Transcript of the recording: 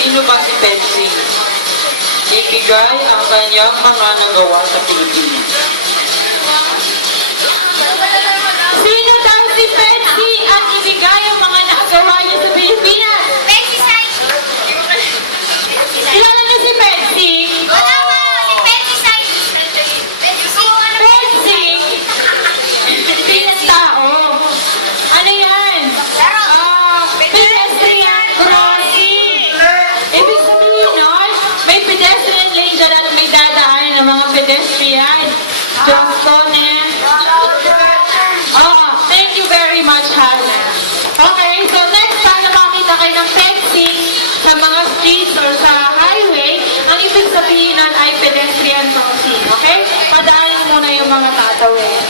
Sino ba si Pepsi? Ibigay ang kanyang mga nagawa sa Pilipinas. Sino daw si Pepsi at ibigay ang mga nagawa niya sa Pilipinas? Pepsi Side. Kilala niyo si Pepsi? Wala nga, si Pepsi Side. Pepsi? Pinas tao. Ano yan? Pedestrian crossing. Ibig sabihin nun, may pedestrian lane dyan at may dadaanan ng mga pedestrian. Diyos ko, ne? Oo, thank you very much, Hannah. Okay, so next time na makita kayo ng Pepsi sa mga streets or sa highway, ang ibig sabihin nun ay pedestrian crossing, okay? Padaanin muna yung mga tatawid.